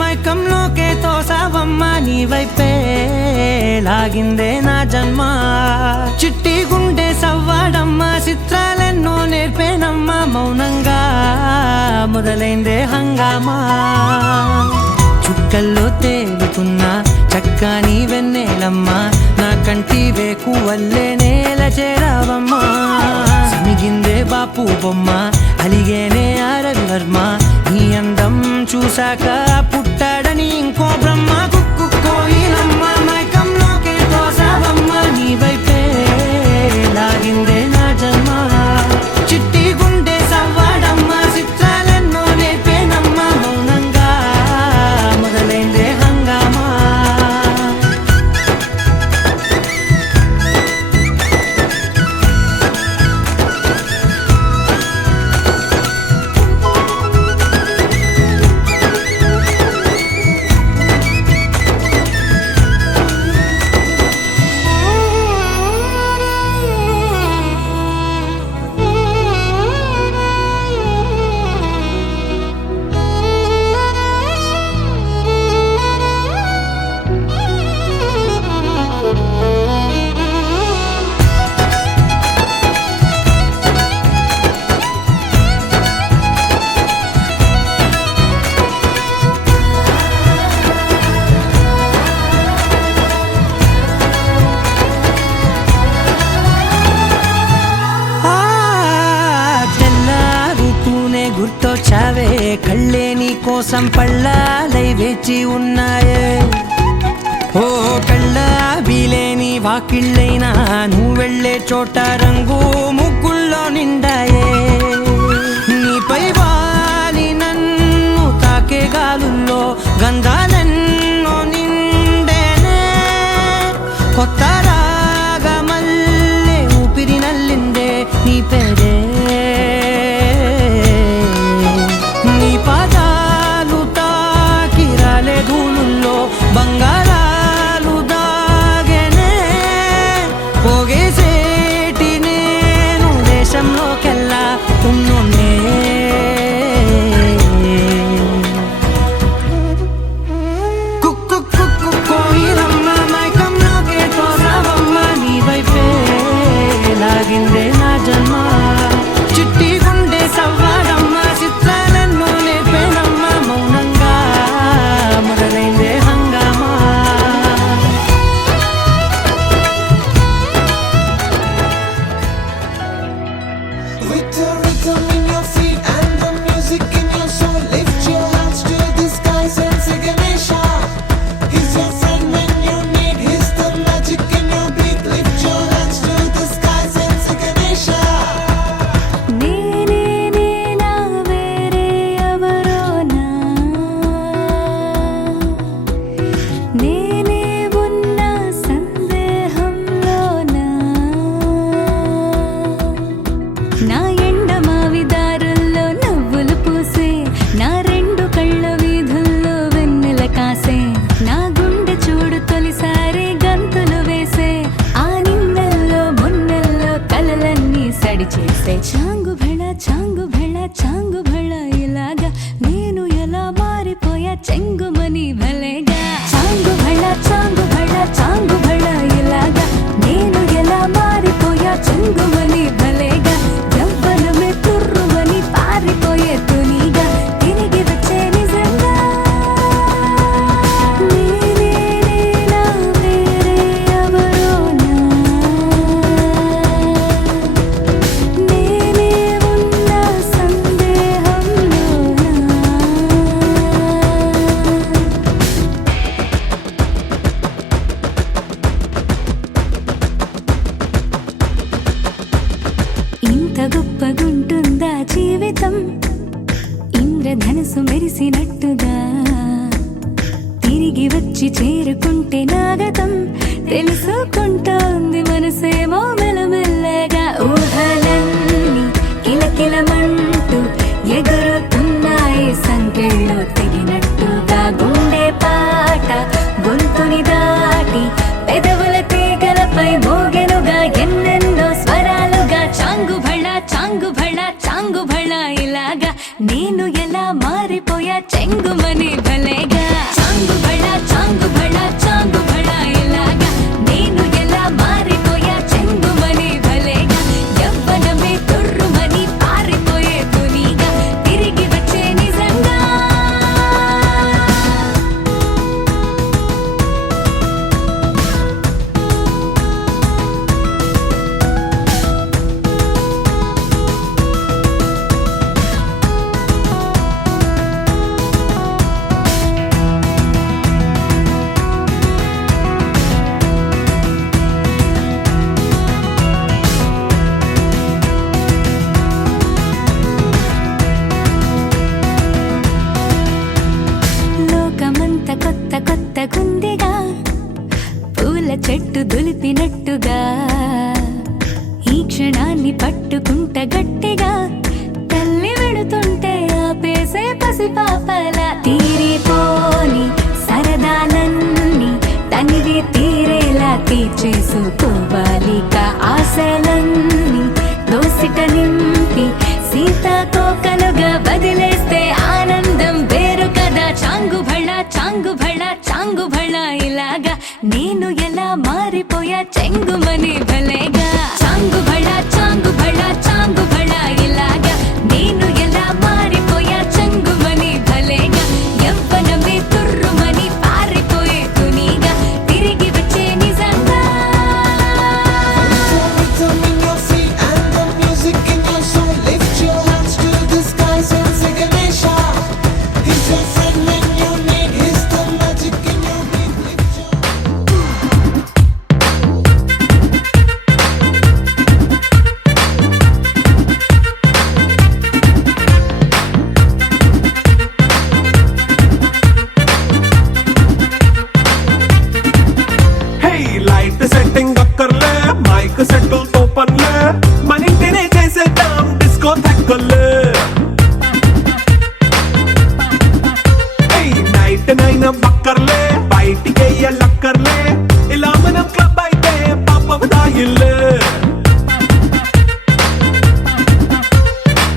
మైకంలోకే తోసావమ్మ నీ వైపే లాగిందే నా జన్మ చిట్టి గుండె సవ్వాడమ్మ చిత్రాలెన్నో నేర్పేనమ్మ మౌనంగా మొదలైందే హంగామా చుక్కల్లో తేలుతున్నా చక్కని వెన్నెలమ్మ నా కంటి వేకు వల్లే నేల చేరావమ్మా సమిగిందే బాపు బొమ్మ అలిగేనే ఆరవి వర్మ నీ అందం చూసాక పుట్టాడని ఇంకో బ్రహ్మ కుక్కు కోయిలమ్మ మైకంలోకే తోసావమ్మ నీ వైపే లాగిందే నా జన్మ చిట్టి గుండె సవ్వాడమ్మ చిత్రాలెన్నో నేర్పేనమ్మ మౌనంగా మొదలైందే హంగామా గుర్తొచ్చావే కళ్ళే నీ కోసం పళ్ళాలై వేచి ఉన్నాయే ఓ కళ్ళ బీలేని వాకిళ్ళైనా నువ్వు వెళ్ళే చోట రంగు ముగ్గుల్లో నిండాయే నీపై వాలి నన్ను తాకే గాలుల్లో గంధాలెన్నో నిండేనే కొత్త రాగమల్లే ఊపిరి నల్లిందే నీ పేరే బంగారాలు దాగనే పోగేసేటి నేను దేశంలోకెల్లా ఉన్నోనే కుక్కు కుక్కు కోయిలమ్మ మైకంలోకే తోసావమ్మ నీ వైపే లాగిందే నా జన్మ చిట్టి గుండె సవ్వాడమ్మ చిత్రాలెన్నో నేర్పేనమ్మ మౌనంగా మొదలైందే చాంగు భళ ఇలాగా నేను ఎలా మారిపోయా చెంగుమని భలేగా చాంగు భళ ఇలాగా నేను ఎలా మారిపోయా చెంగుమని భలేగా యవ్వనమే తుర్రుమని పారిపోయే తునిగా తిరిగి వచ్చే నిజంగా నేనేనా వేరే ఎవరోనా నేనే ఉన్న సందేహంలోనా ఇంత గొప్పగుంటుందా జీవితం ఇంద్రధనుసు మెరిసినట్టుగా తిరిగి వచ్చి చేరుకుంటే నాగతం తెలుసుకుంటోంది మనసేమో మెల్లమెల్లగా ఊహలన్నీ కిలకిలమంటూ ఎగురుతున్నాయి సంకెళ్ళు తెగినట్టుగా గుండె పాట గొంతుని దాటి పెదవుల తీగలపై మోగెనుగా ఎన్నెన్నో స్వరాలుగా చాంగు భళ ఇలాగా నేను ఎలా మారిపోయా చెంగుమని భలేగా చాంగు భళ ఇలాగా నేను ఎలా మారిపోయా చెంగుమని భలేగా యవ్వనమే తుర్రుమని పారిపోయే తునిగా తిరిగి వచ్చే నిజంగా లోకమంత కొత్తగుందిగా పూల చెట్టు దులిపినట్టుగా ఈ క్షణాన్ని పట్టుకుంట గట్టిగా తల్లి వెడుతుంటే ఆపేసే పసిపాపల తీరిపోని సరదాలన్నీ తనివి తీరేలా తీర్చేసుకోవాలిక ఆశలన్నీ దోసిట నింపి సీతాకోకలుగా వదిలేస్తే ఆనందం వేరు కదా చాంగు భళ ఇలాగా నేను ఎలా మారిపోయా చెంగుమని భలేగా చాంగు భళ ఇలాగా నేను ఎలా మారిపోయా చెంగుమని భలేగా యవ్వనమే తుర్రుమని పారిపోయే తునిగా తిరిగి వచ్చే నిజంగా Rhythm in your feet and the music in your soul. Lift your hands to the skies and say Ganesha. He's your friend when you need. He's the magic in your beat. Lift your hey light setting అక్కర్లే mike సెట్టులతో పనులే మన ఇంటినే చేసేద్దాం disco థెక్కలే night nine అక్కర్లే బయటికి వెయ్యలక్కర్లే ఇలా మనం club అయితే పాపం దాయిల్లే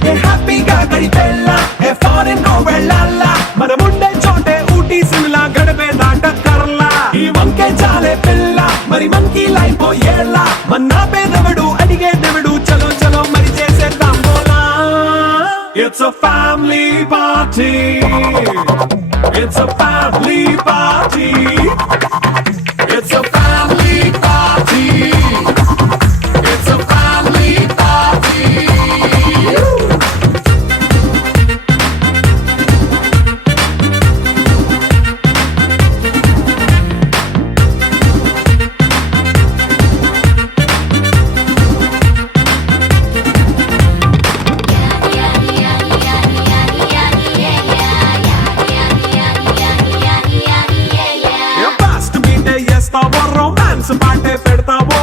ఏ హ్యాపీగా గడిపెళ్ళా ఏ ఫారెన్ నో వెళ్ళాలా మనం ఉండే చోటే ఊటీ సిమ్లా గడిపే దాటక్కర్లా ఈ వంకే చాలే పిల్ల మరి మంకీ లైఫ్ ఏళ్ళ మన్నా పేదవడు అడిగేదెవడు చలో చలో మరి చేసేద్దాం బోలా it's a family party it's a family party it's a family party it's a family party fast మీటే చేస్తావో రొమాన్స్ పాటే పెడతావో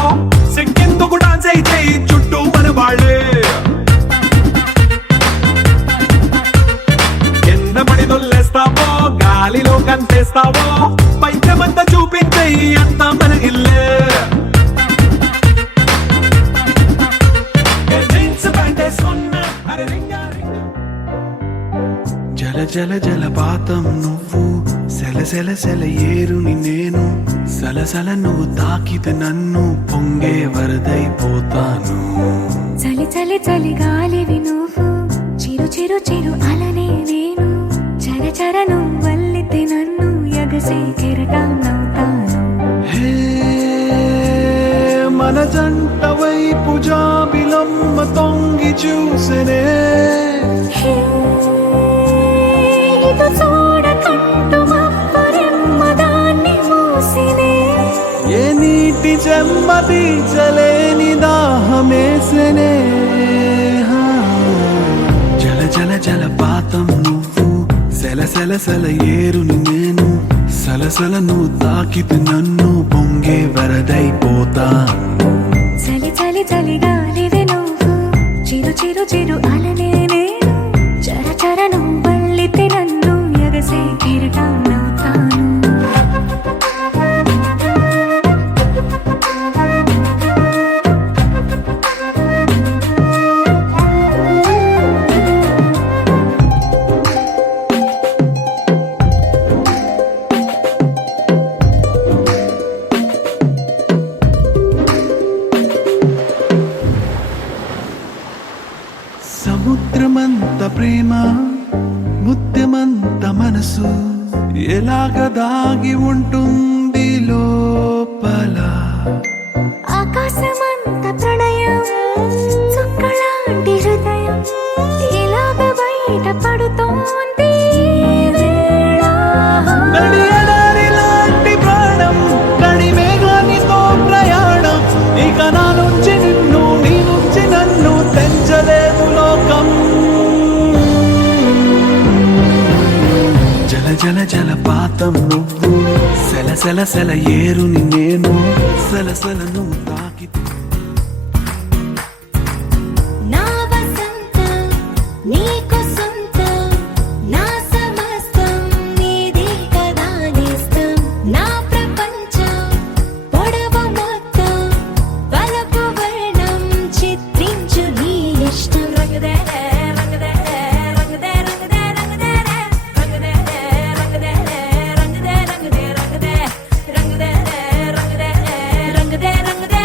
సిగ్గెందుకు డాన్స్ అయితే చుట్టూ మన వాళ్ళే కింద పడి దొల్లేస్తావో గాలిలో కంటేస్తావో పైద్యమంతా చూపించే అంతా మన ఇల్లే జీన్స్ ప్యాంటేసి జల జలపాతం నువ్వు సెల సెల సెల ఏరుని నేను సలసల నువ్వు తాకితే నన్ను పొంగే వరదైపోతాను చలి చలి చలి గాలివి నువ్వు చిరు చిరు చిరు అలనే నేను చర చర నువ్వు వల్లితే నన్ను ఎగసే కెరటం నవ్వుతాను హే మన జంట వైపు జాబిలమ్మ తొంగి చూసెనే హే, ఇటు చూడకంటూ మబ్బురెమ్మ దాన్ని మూసినే ఏ నీటి చెమ్మది చలేని దాహమేసెనే జల జల జలపాతం నువ్వు సెల సెల సెల ఏరుని నేను సలసల నువ్వు తాకితే నన్ను పొంగే వరదైపోతాను చలి చలి చలి గాలివి నువ్వు చిరు చిరు చిరు అలనే నేను చర చర నువ్వు వల్లితే నన్ను ఎగసే కిరీటం నవ్వుతాను సముద్రమంత ప్రేమ ముత్యమంత మనసు ఎలాగ దాగి ఉంటుంది లోపల ఆకాశమంత ప్రణయం చుక్కలాంటి హృదయం ఇలాగ బయట పడుతోంది ఈ వేళ. నడి ఎడారి లాంటి ప్రాణం నడి మేఘానితో ప్రయాణం ఇక నా నుంచి నిన్ను నీ నుంచి నన్ను తెంచలేదు లోకం జల జల జలపాతం నువ్వు సెల సెల సెల ఏరుని నేను సలసల నువ్వు తాకితే నా వసంతం నీకు సొంతం నా సమస్తం నీది కదా నేస్తం నా ప్రపంచం పొడవు మొత్తం వలపు వర్ణం చిత్రించు నీ ఇష్టం రంగుదే రంగుదే రంగుదే రంగుదే రంగుదే రంగుదే రంగుదే రంగుదే రంగుదే రంగుదే రంగుదే రంగుదే రంగుదే రంగుదే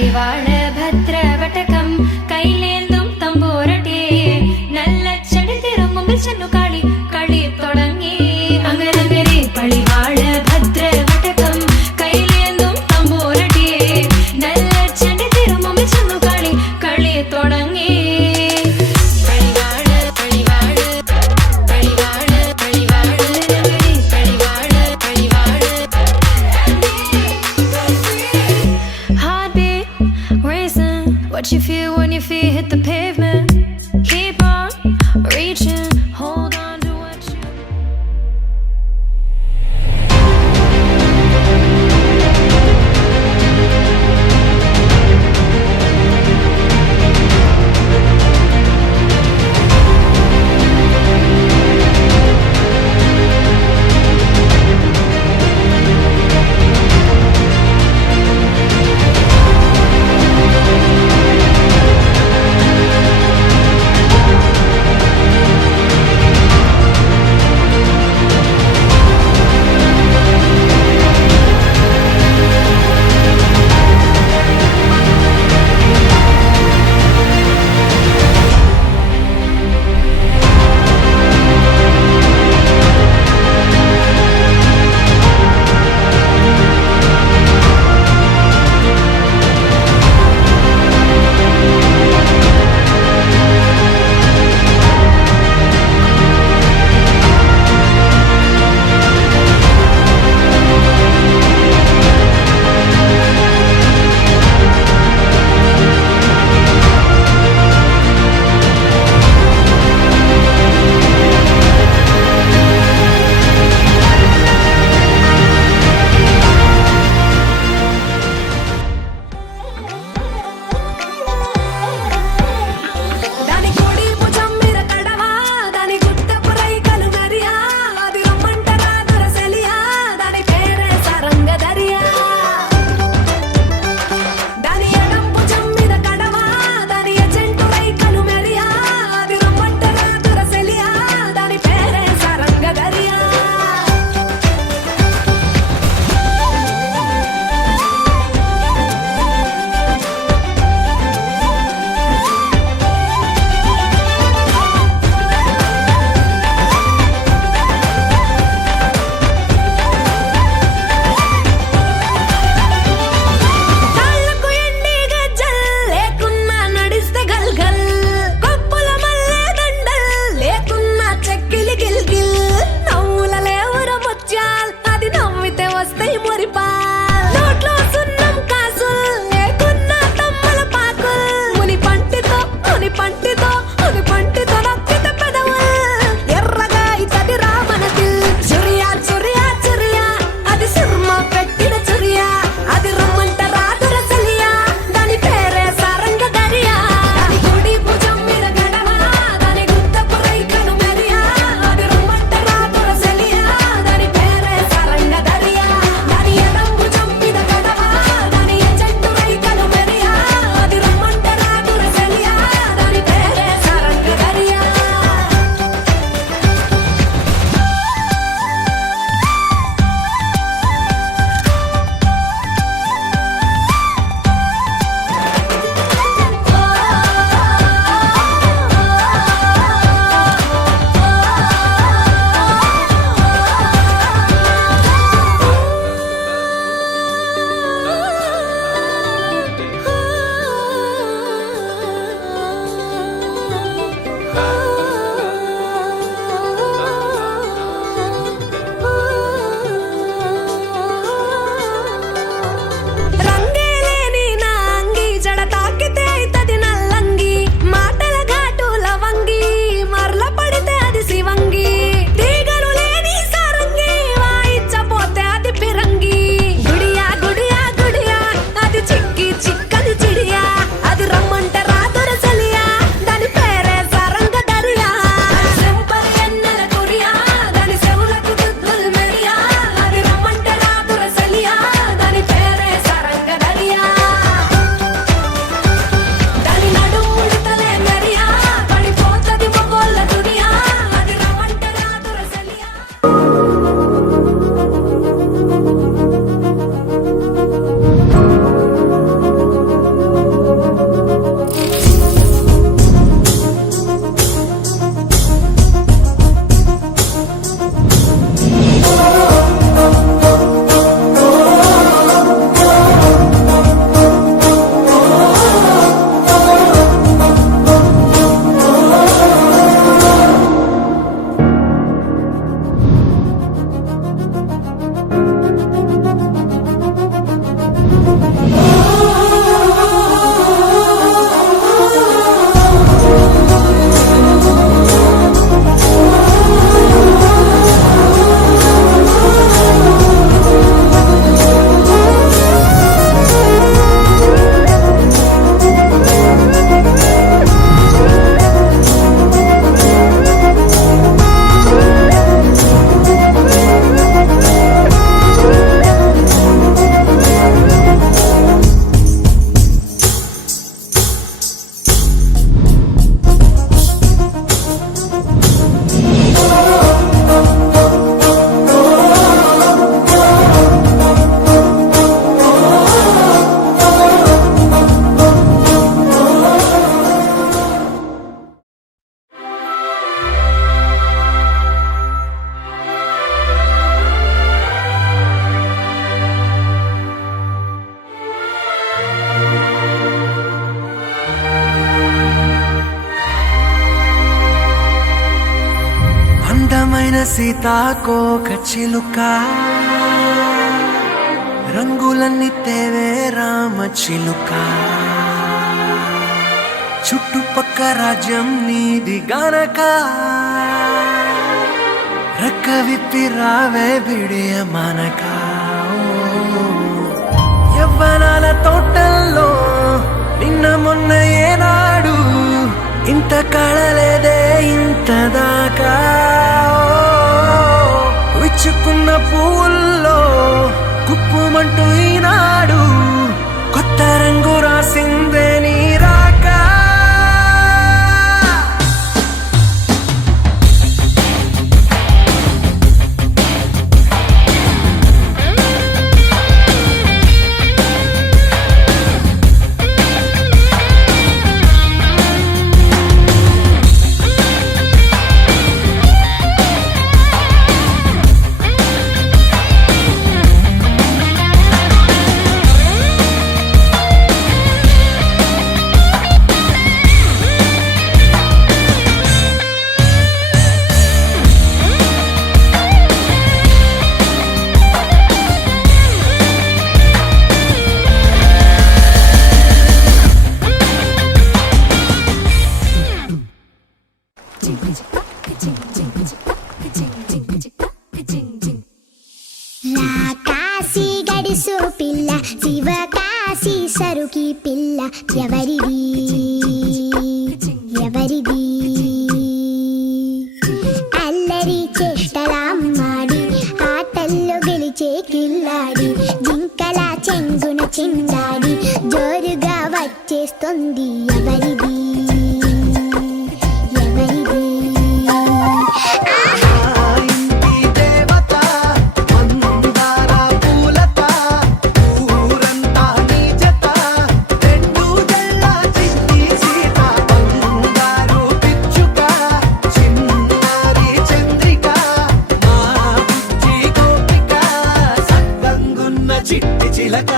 കളിവാള ഭദ്രവടകം കൈലേന്തും തമ്പോരട്ടെ നല്ലച്ചടി തിരുമുമ്പിൽ ചെന്നു കളി കളി തുടങ്ങി അങ്ങനെ കളിവാള ഭദ്രവടകം കൈലേന്തും തമ്പോരട്ടെ നല്ലച്ചടി തിരുമുമ്പിൽ ചെന്നു കളി കളി തുടങ്ങി What you feel when your feet hit the pavement? Keep on reaching, hold on to what you. సీతాకోక చిలుక రంగులన్నీ తేవే రామ చిలుక చుట్టుపక్క రాజ్యం నీది గనక రెక్క విప్పి రావే బిడియ మనక యవ్వనాల తోటల్లో నిన్న మొన్న ఏనాడు ఇంత కళలేదే ఇంత దాకా విచ్చుకున్న పువ్వుల్లో కుప్పుమంటూ ఈనాడు కొత్త రంగు రాసిందే నీ రాక కాశీ గడిసు పిల్ల శివ కాశీ సరుకి పిల్ల ఎవరిది ఎవరిది అల్లరి చేష్టలామ్మాడి ఆటల్లో గెలిచే కిల్లాడి జింకల చెంగున చిందాడి జోరుగా వచ్చేస్తుంది ఎవరిది ఎవరిది చిట్టి చిలక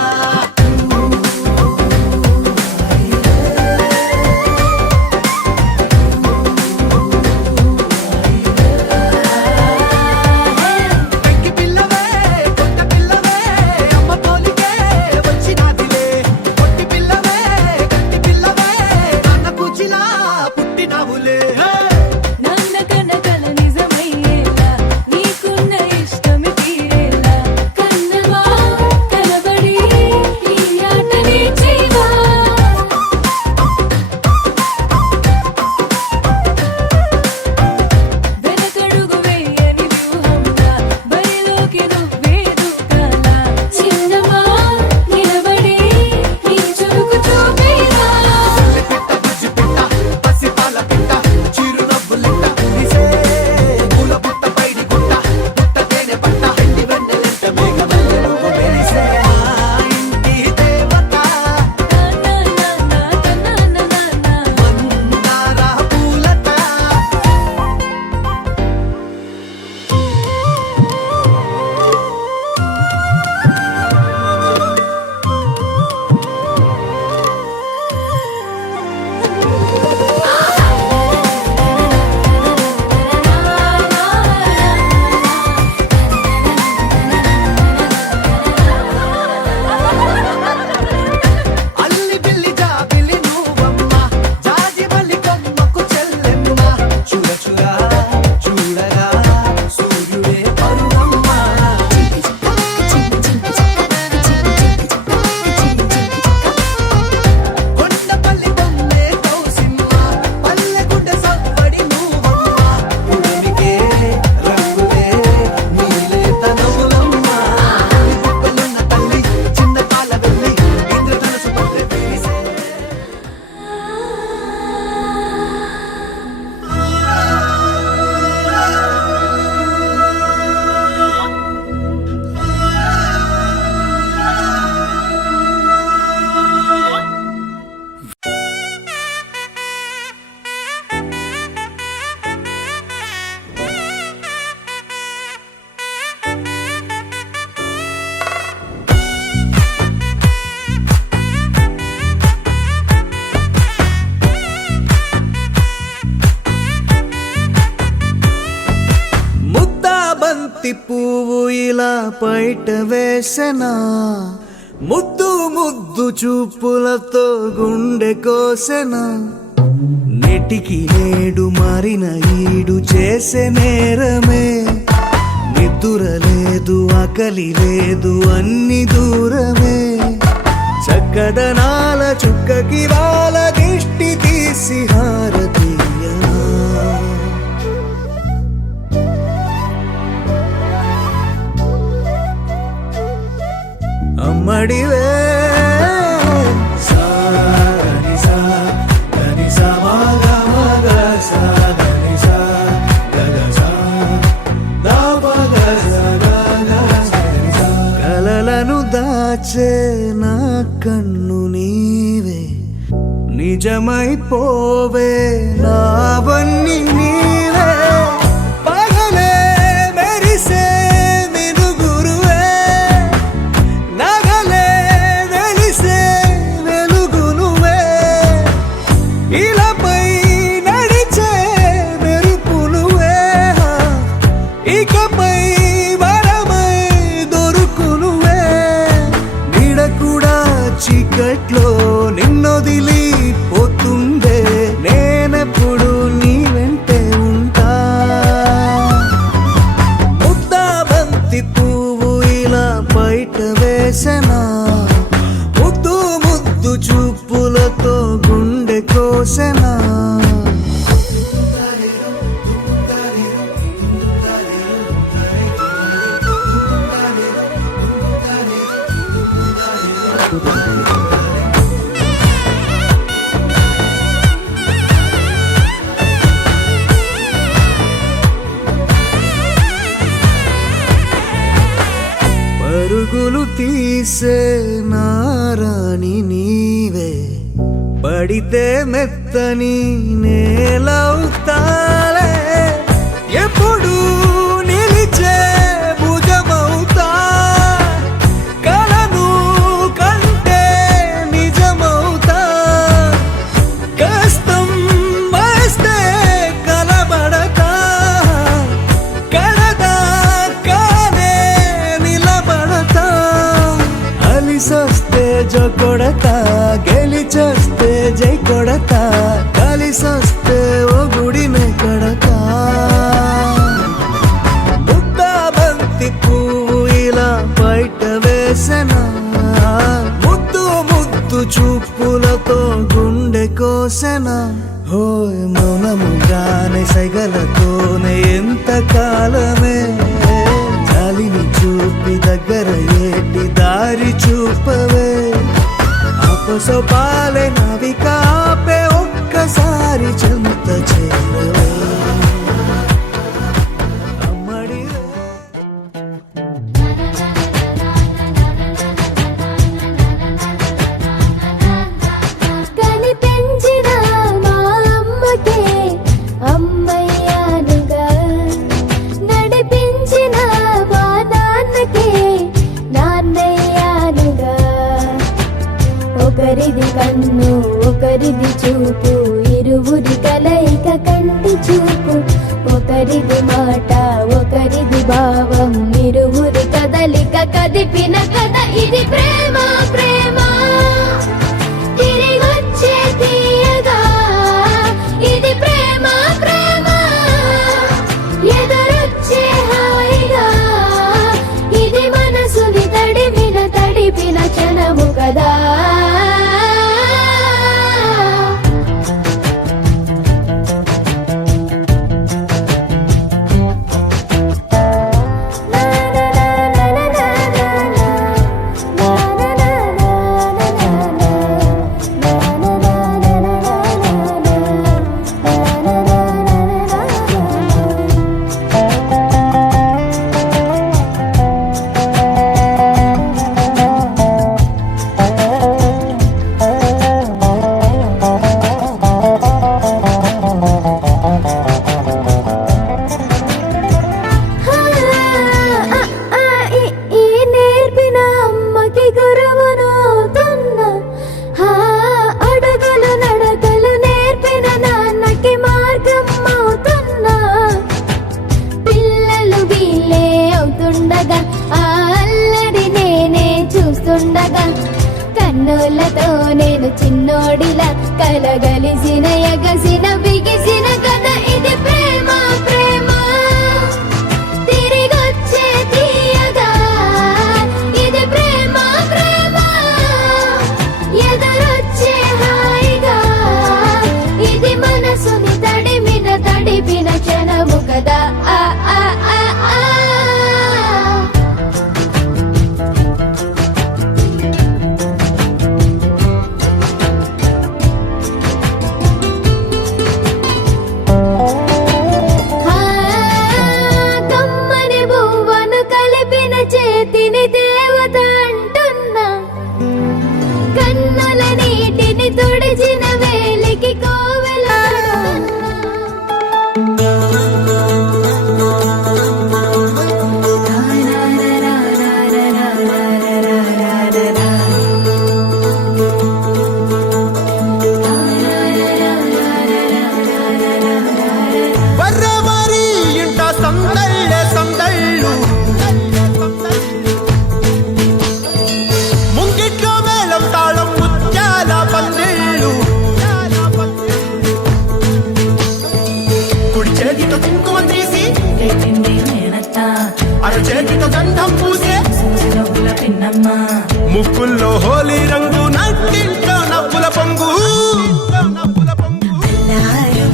బయట వేసెనా ముద్దు ముద్దు చూపులతో గుండె కోసెనా నెటికి నేడు మారిన ఈడు చేసే నేరమే నిద్దుర లేదు ఆకలి లేదు అన్ని దూరమే చక్కదనాల చుక్కకి వాళ్ళ దిష్టి తీసి హారతీయనా అమ్మడివే కలలను దాచే నా కన్ను నీవే నిజమైపోవే నావన్నీ నీవే పగలే మెరిసే మినుగురువే నగలే వెలిసే వెలుగునువే ఇలాపై నడిచే మెరుపునువే ఇకపై వరమై దొరుకునువే నీడ కూడా చీకట్లో నిన్నొదిలి పోతుందే నేనెప్పుడు నీ వెంటే ఉంటా ముద్దా బంతి పువ్వు ఇలా బయట వేసెనా ముద్దు ముద్దు చూపులతో గుండె కోసెనా పరుగులు తీసే నారాణి నీవే పడితే మెత్తని నేలవుతాలే ఎప్పుడు నిలిచే భుజమవుతా కలను కంటే నిజమవుతా కష్టం వస్తే కలబడతా కడదాకానే నిలబడతా అలిసొస్తే జో కొడతా గెలిచొస్తే జై కొడతా కలిసొస్తే ఓ గుడినే కడతా ముద్దా బంతి పువ్వు ఇలా బయట వేసెనా ముద్దు ముద్దు చూపులతో గుండె కోసెనా హోయ్ మౌనముగానే సైగలతోనే ఎంత కాలమే జాలిని చూపి దగ్గర ఏటి దారి చూపవే అపసొపాలే నవిక ఆపే ఒక్కసారి చెంత చేరవే అమ్మడివే కనిపించిన మా అమ్మకే అమ్మయ్యానుగా నడిపించిన మా నాన్నకే నాన్నయ్యానుగా ఒకరిది కన్ను ఒకరిది చూపు ఇరువురి కలయిక కంటి చూపు ఒకరిది మాట ఒకరిది భావం ఇరువురి కదలిక కదిపిన కథ ఇది ప్రేమ ప్రేమ తిరిగొచ్చే తీయగా ఇది ప్రేమ ప్రేమ ఎదురొచ్చే హాయిగా ఇది మనసుని తడిపిన క్షణము కదా కలగలిసిన ఎగసిన బిగిసిన కథ ఇది ప్రేమ ప్రేమ తిరిగొచ్చే తీయగా ఇది ప్రేమ ప్రేమ ఎదురొచ్చే హాయిగా ఇది మనసుని తడిపిన క్షణము కదా ఆ ఆ ఆ ఆ కమ్మని బువ్వను కలిపిన చేతిని దేవత అంటున్నా కన్నుల నీటిని తుడిచిన వేలికి కోవెల ಬರ್ರವಾರಿ ಇಂಟ ಸಂದಳ್ಳೆ ಸಂದಳ್ಳು ముంగిట్లో మేళం తాళం ముత్యాల పందిళ్ళు కుడి చేతితో కుంకుమ తీసి అర చేతితో గంధం పూసే ముక్కుల్లో హోలీ రంగు నట్టింట్లో నవ్వుల పొంగు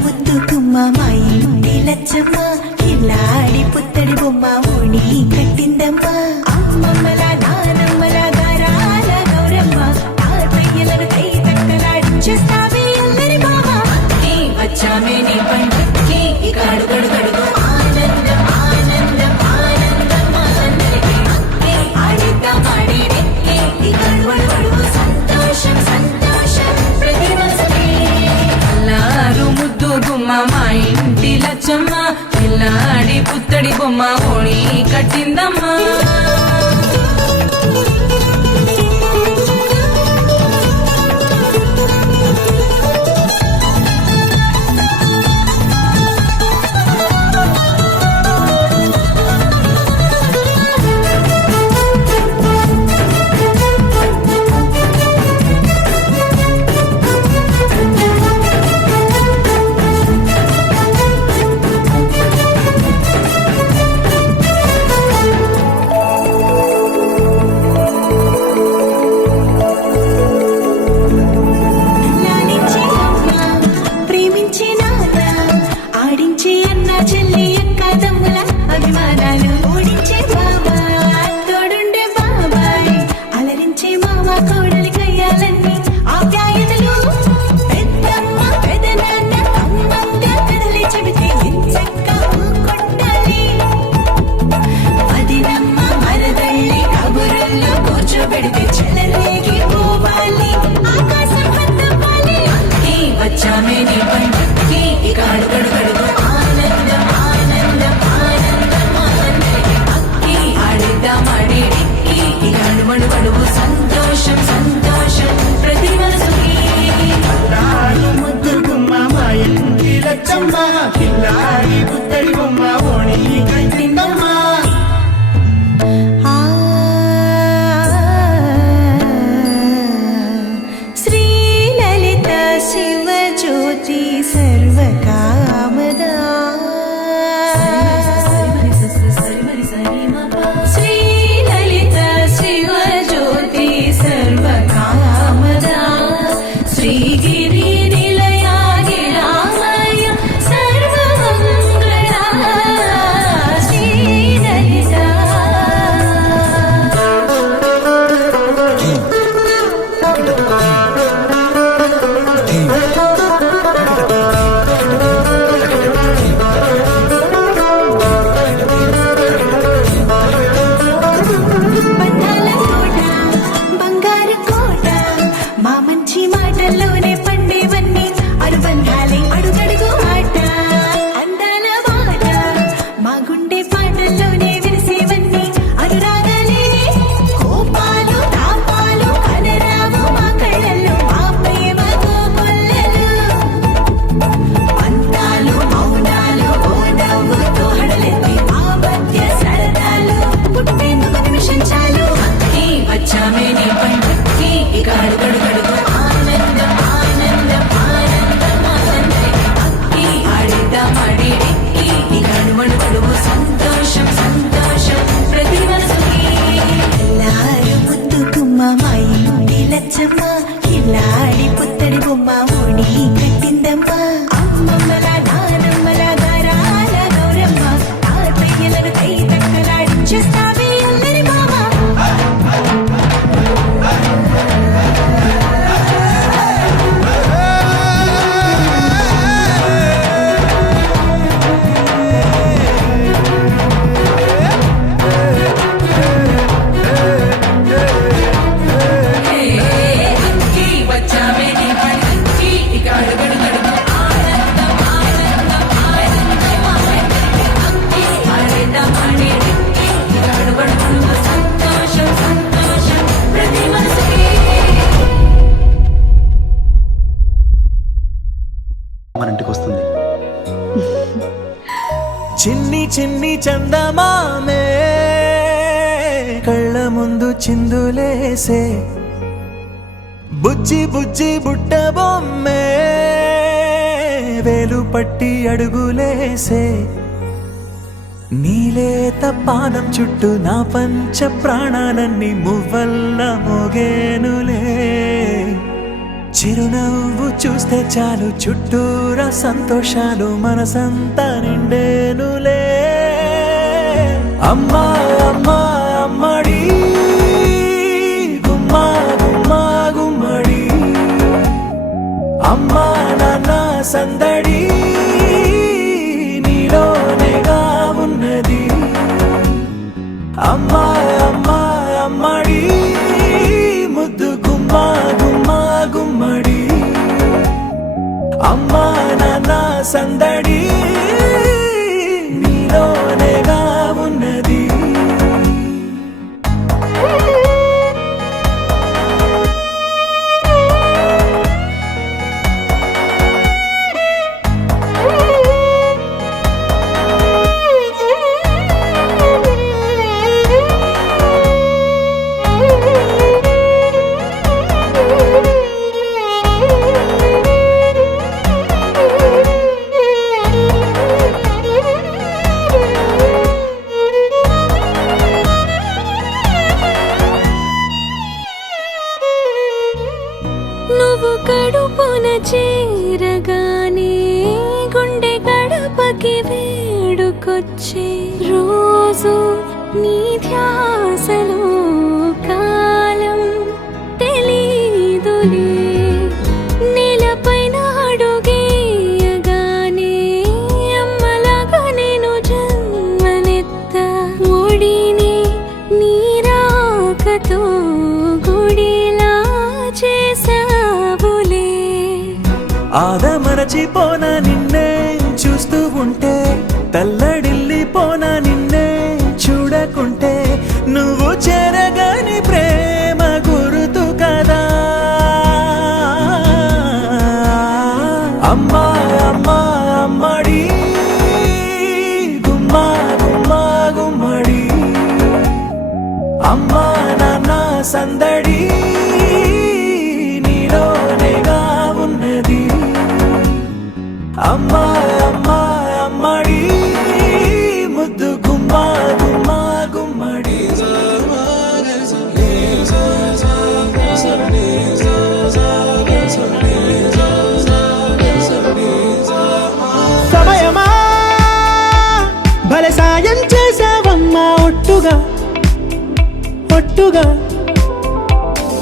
ముద్దు గుమ్మ మా ఇంటి లచ్చమ్మ కిల్లాడి పుత్తడి బొమ్మ ఓడి కట్టిందమ్మ అమ్మమ్మల నానమ్మల గారాల గౌరమ్మ తాతయ్యలను కై తక్కలాడించేస్తావే అందరి బావ వచ్చామే నీ పండుకి ఇక అడుగడు గడుగు ఆనందం ఆనందం ఆనందం అందరికీ ఆడిద్దాం ఆడి ఇక అడుగడు సంతోషం సంతోషం ప్రతి మనసుకి అల్లారు ముద్దు గుమ్మ మా ఇంటి లచ్చమ్మ పిల్లాడి పుత్తడి బొమ్మ ఓడి కట్టిందమ్మా మన ఇంటికి వస్తుంది. చిన్ని చిన్ని చందమామే కళ్ళ ముందు చిందులేసే, బుజ్జి బుజ్జి బుట్ట బొమ్మే వేలు పట్టి అడుగులేసే, నీలేత పానం చుట్టూ నా పంచ ప్రాణాలన్నీ మువ్వల్ల మోగేనులే, చిరునవ్వు చూస్తే చాలు చుట్టూరా సంతోషాలు మనసంతా నిండేనులే. అమ్మా అమ్మా అమ్మడి గుమ్మా గుమ్మా గుమ్మడి, అమ్మా నాన్న సందడి నీలోనేగా ఉన్నది. అమ్మా అమ్మా అమ్మడి ముద్దు గుమ్మా గుమ్మా గుమ్మడి, అమ్మా నాన్న సందడి నీలోనేగా ఉన్నది. నువ్వు కడుపున చేరగానే గుండె గడపకి వేడుకొచ్చే, రోజు నీ ధ్యాసలో కాలం తెలీదులే, నేలపైన అడుగేయగానే అమ్మలాగా నేను జన్మనెత్త, ఒడిని నీరాకతో గుడిలా చేసావులే. ఆదమరచిపోన నిన్నే చూస్తూ ఉంటే, తల్లడిల్లిపోన నిన్నే చూడకుంటే, నువ్వు చెరగని ప్రేమ గుర్తు కదా. అమ్మా అమ్మా అమ్మడి గుమ్మా గుమ్మా గుమ్మడి, అమ్మా నాన్న సందడి నీలోనేగా ఉన్నది. అమ్మా అమ్మా అమ్మడి ముద్దు గుమ్మా గుమ్మా గుమ్మడి. సమయమా భలే సాయం చేసావమ్మా ఒట్టుగా ఒట్టుగా,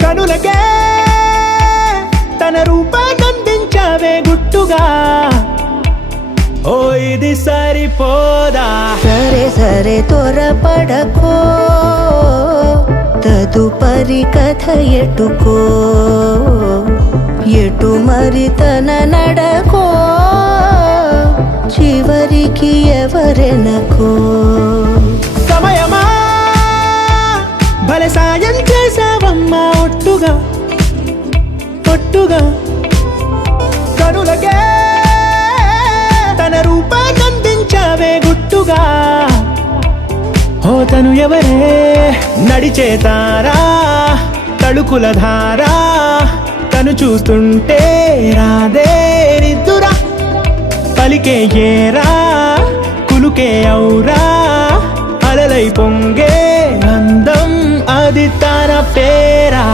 కనులకే తన రూపాన్నందించావే గుట్టుగా. ఓ ఇది సరిపోదా, సరే సరే త్వరపడకో, తదుపరి కథ ఎటుకో, ఎటు మరి తన నడకో, చివరికి ఎవరెనకో. సమయమా భలే సాయం చేసావమ్మా ఒట్టుగా ఒట్టుగా, కనులకే తన రూపాన్నందించావే గుట్టుగా. ఓ తను ఎవరే నడిచేతారా తళుకుల ధారా, తను చూస్తుంటే రాదే నిద్దురా, పలికే ఏరా కులుకే ఔరా, అలలై పొంగే అందం అది తన పేరా.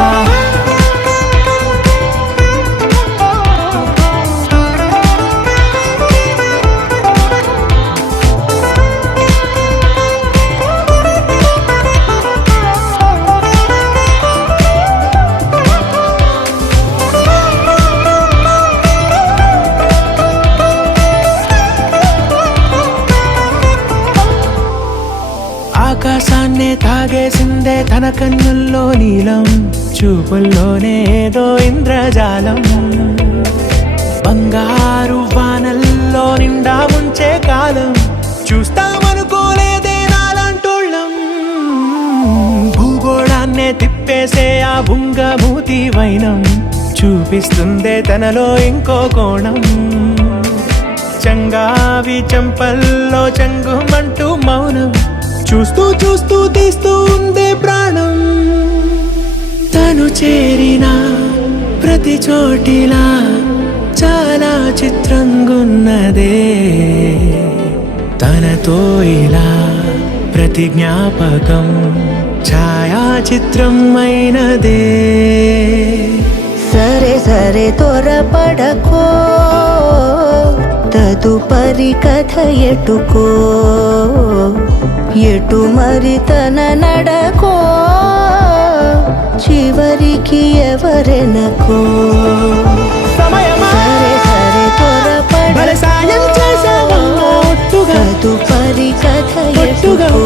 ఆకాశాన్నే తాగేసిందే తన కన్నుల్లో నీలం, చూపుల్లోనే ఏదో ఇంద్రజాలం, బంగారు వానల్లో నిండా ఉంచే కాలం, చూస్తామనుకోలేదే నాలాంటోళ్ళం, భూగోళాన్నే తిప్పేసే ఆ బుంగమూతి వైనం, చూపిస్తుందే తనలో ఇంకో కోణం. చెంగావి చెంపల్లో చెంగుమంటూ మౌనం చూస్తూ చూస్తూ తీస్తూ ఉందే ప్రాణం తను చేరిన ప్రతి చోటిలా చాలా చిత్రంగున్నదే తనతో ఇలా ప్రతి జ్ఞాపకం ఛాయాచిత్రం అయినదే సరే సరే త్వరపడకో తదుపరి కథ ఎటుకో ఎటు మరి తన నడకో చివరికి ఎవరెనకో సరే సరే భలే సాయం చేసావమ్మా ఒట్టుగా తదుపరి కథ ఎటుకో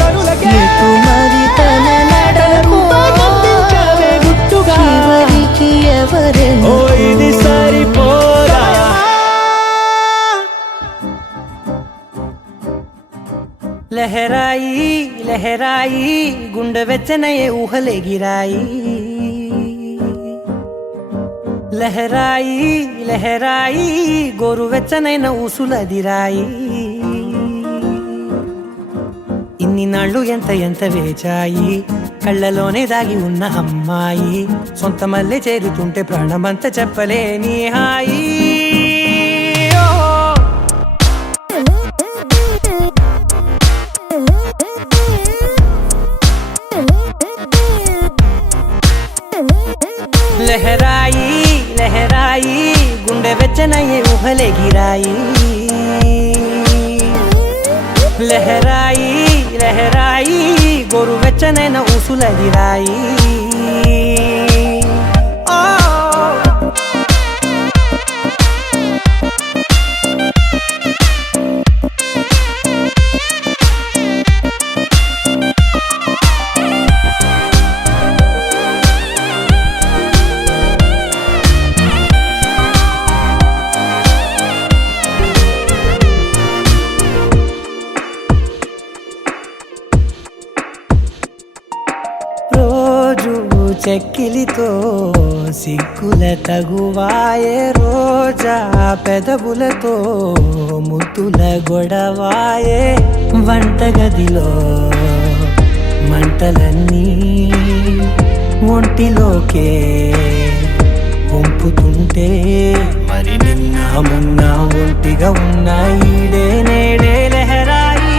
కనులకే ఎటు మరి తన నడకో పంపించావే గుట్టుగా చివరికి ఓ ఎవరెనకో ఇది సరిపోదా లహరాయి లహరాయి గుండె వెచ్చనయే ఊహలెగిరాయి లహరాయి లహరాయి గోరు వెచ్చనైన ఊసులదిరాయి ఇన్ని నాళ్ళు ఎంత ఎంత వేచాయి కళ్ళలోనే దాగి ఉన్న అమ్మాయి సొంత మల్లె చేరుతుంటే ప్రాణమంతా చెప్పలేని హాయి లహరాయి లహరాయి గుండె వెచ్చనయ్యే ఊహలెగిరాయి లహరాయి లహరాయి గోరు వెచ్చనైన ఊసులదిరాయి రోజు చెక్కిలితో సిగ్గుల తగువాయే రోజా పెదవులతో ముద్దుల గొడవాయే వంటగదిలో మంటలన్నీ ఒంటిలోకే వంపుతుంటే మరి నిన్న మొన్న ఒంటిగా ఉన్న ఈడే నేడే లహరాయి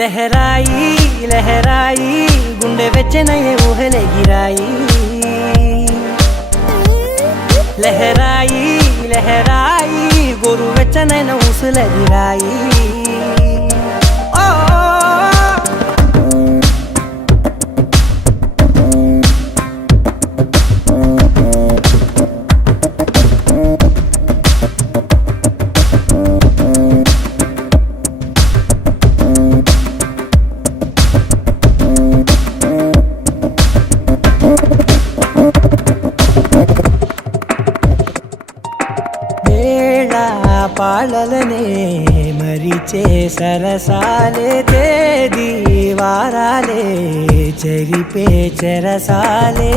లహరాయి లహరాయి గుండె వెచ్చనయ్యే ఊహలెగిరాయి లహరాయి లహరాయి గోరు వెచ్చనైన ఊసులదిరాయి పాలలనే మరిచే సరసాలే తేదీ వారాలే చెరిపే చెరసాలే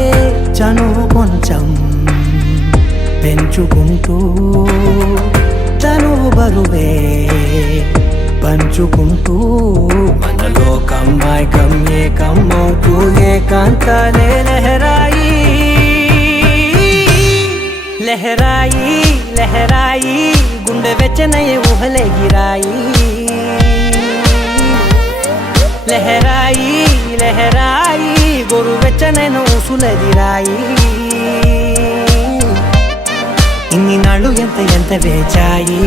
చనువు కొంచెం పెంచుకుంటూ చనువు బరువే పంచుకుంటూ మనలో కమ్మాయి కమ్మే కమ్మవుతూ ఏకాంతాలే లహరాయి లహరాయి లహరాయి గుండె వెచ్చనయ్యే ఊహలెగిరాయి లహరాయి లహరాయి గోరు వెచ్చనైన ఊసులదిరాయి ఇన్ని నాళ్ళు ఎంత ఎంత వేచాయి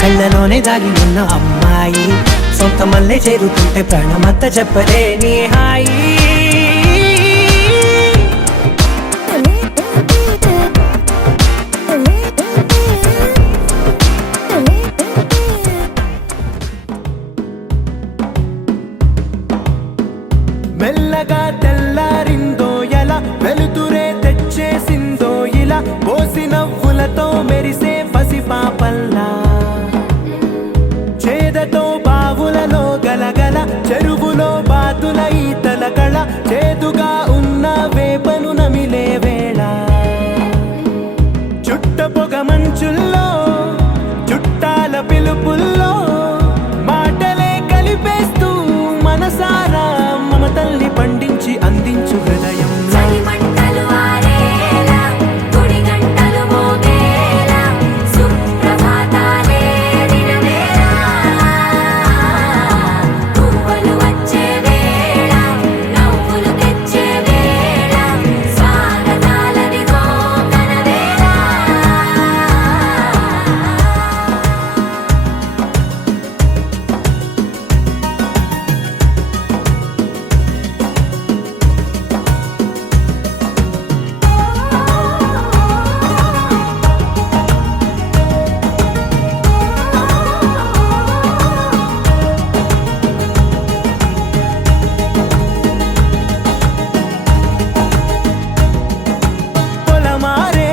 కళ్ళలోనే దాగి ఉన్న అమ్మాయి సొంత మల్లె చేరుతుంటే ప్రాణమంతా చెప్పలేని హాయి మెల్లగా తెల్లారిందో ఎలా వెలుతురే తెచ్చేసిందో ఇలా పోసి నవ్వులతో మెరిసే పసిపాపల్లా చేదతో బావులలో గలగల చెరువులో బాతుల ఈతల కళ చేదుగా ఉన్న వేపను నమిలే వేళ చుట్ట పొగ మంచు అంచుల్లో చుట్టాల పిలుపుల్లో మాటలే కలిపేస్తూ మనసారా మమతల్ని పండించి అందించు హృదయం చలిమంటలు ఆరేలా గుడి గంటలు మోగేలా సుప్రభాతాలే దినవేళ పువ్వులు వచ్చే వేళ నవ్వులు తెచ్చే వేళ స్వాగతాలదిగో కనవేళ పొలమారే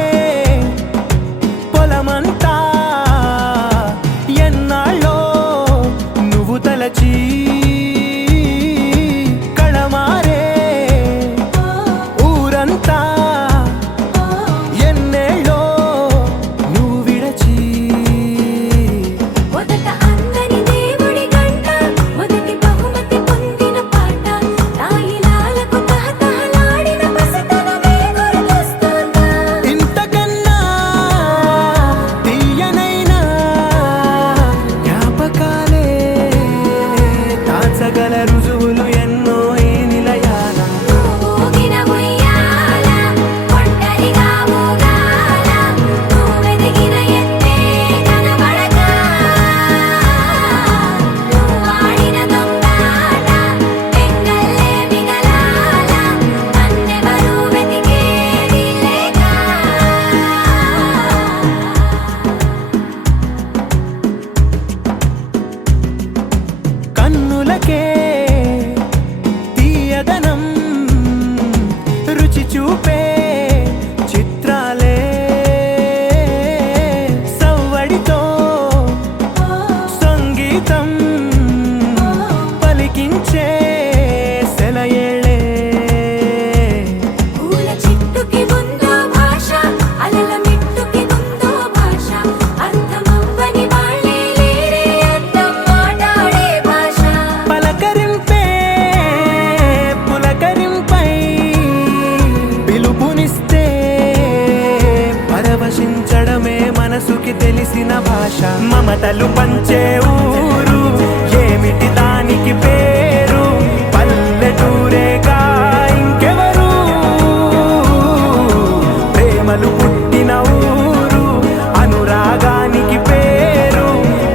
పొలమంతా ఎన్నాళ్ళో నువ్వు తలచి కళమారే ఊరంతా ఎన్నేళ్ళో నువ్వు విడచి మొదట అందని దేవుడి గంట మొదటి బహుమతి పొందిన పాట తాయిలాలకు తహతహలాడిన పసితనమే గుర్తొస్తుందా ఇంతకన్నా తీయనైనా జ్ఞాపకాలే దాచగల రుజువులు ఎన్నో ఈ నిలయాల ఊగిన ఉయ్యాల ఒంటరిగా ఊగాల నువ్వెదిగిన ఎత్తే కనబడక నువ్వాడిన దొంగాట పెంగల్లే మిగలాల నన్నెవరూ వెతికేది లేక కన్నులకే తీయదనం రుచి చూపే చిత్రాలే సవ్వడితో సంగీతం పలికించే సెలయేళే పూల చిట్టుకి ఉందో భాష అలల మిట్టుకి ఉందో భాష అర్థమవ్వని వాళ్ళే లేరే అర్థం మాట్లాడే భాష పలకరింపే పులకరింపై పిలుపునిస్తే పరవశించడమే మనసుకి తెలిసిన భాష మమతలు పంచే ఊరు ఏమిటి దానికి పేరు పల్లెటూరేగా ఇంకెవరు ప్రేమలు పుట్టిన ఊరు అనురాగానికి పేరు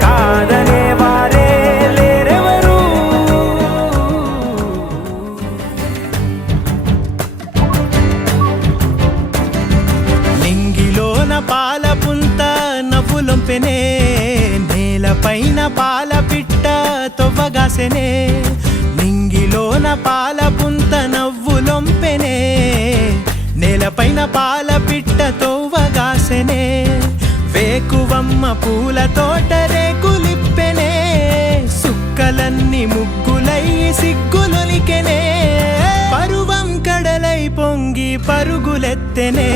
కాదనే వారే లేరెవరు నింగిలోన పాల పుంత నవ్వులొంపెనే నేలపైన పాల పిట్ట తొవ్వగాసెనే నింగిలోన పాల పుంత నవ్వులొంపెనే నేలపైన పాల పిట్ట తొవ్వగాసెనే వేకువమ్మ పూల తోట రేకులిప్పెనే సుక్కలన్నీ ముగ్గులై సిగ్గులొలికెనే పరువం కడలై పొంగి పరుగులెత్తెనే